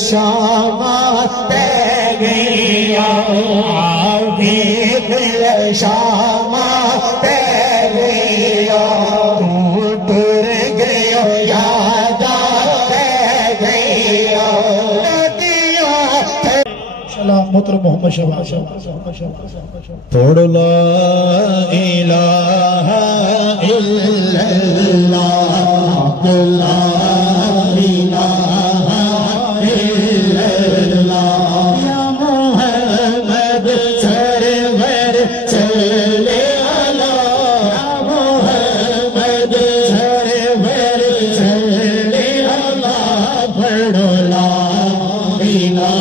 شامات گیا شامات گیا ٹر گیا یاد گیا محترم محمد شہباز توڑ لا الہ الا اللہ لا الہ الا اللہ یا محمد سرور صلی اللہ یا محمد سرور صلی اللہ پڑھو لا الہ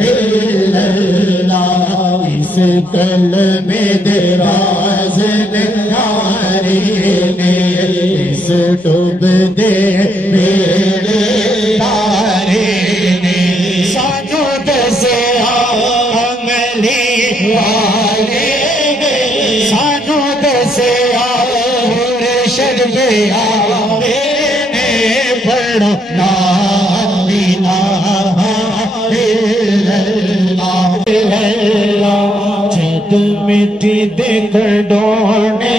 الا اللہ اس کلمے دراز ناری نے اس ڈوب دے میرے تارے نے سانو دسیا عملی والے نے سانو دسیا مرشد بیا نے پڑھو لا جد مٹی دیکھ ڈونے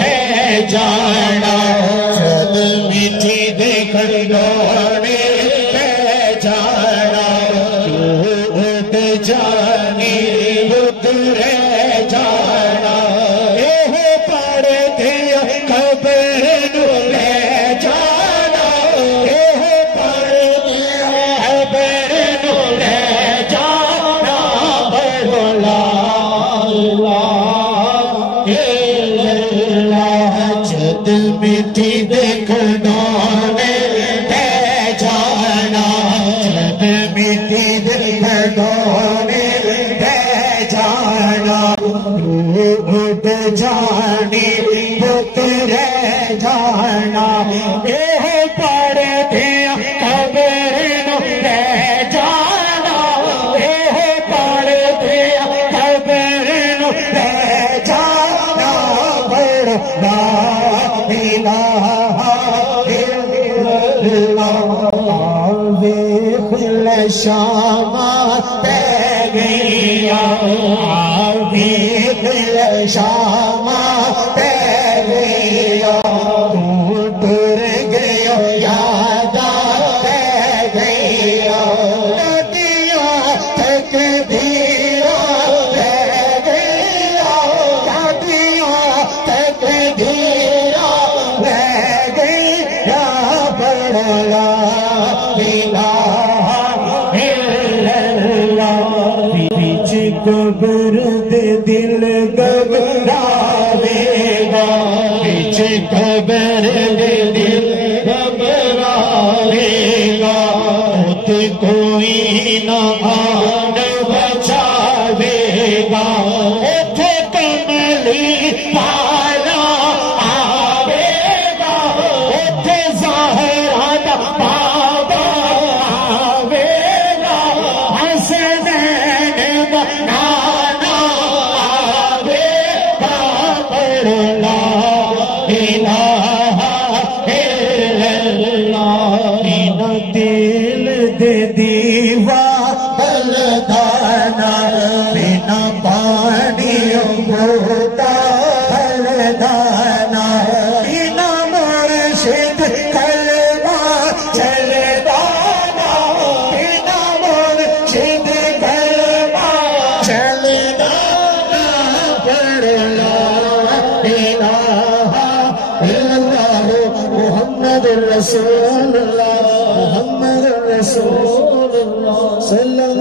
ہے جانا جد مٹی دیکھ ڈونے ہے جانا اٹھ جانی اتر جانا یہ پڑھ دیا خبر لے جانا یہ پڑھ دیا خبر لے جانا بڑھولا جد مٹی دیکھ ڈونے ہے جانا جد مٹی دیکھ ڈونے ہے جانا اٹھ جانی پتر جانا یہ پڑھ دیا خبر لے جانا یہ پڑھ دیا خبر لے جانا بڑھو لا الہ الا اللہ ویخ شامات گیا ویخ شامات گیا ٹر گیا یاد گیا ندیاں تکبیراں گیا ندیاں تکبیراں گیا پڑھ لا الہ الا اللہ بیچ قبر دے دل گھبراوے گا بیچ قبر دے دل گھبراوے گا تے کوئی نہ آن بچاوے گا اتھے کملی پالا آوے گا اتھے زہرا دا بابا آوے گا حسنین دا نانا آوے گا پڑھو لا الہ الا اللہ اینا دل دے دیوا بلدانا بینا پانی بوتا بلدانا بینا مرشد کلمہ چلدانا بینا مرشد کلمہ چلدانا پڑھ لا الہ الا اللہ محمد رسول اللہ محمد رسول اللہ صلی اللہ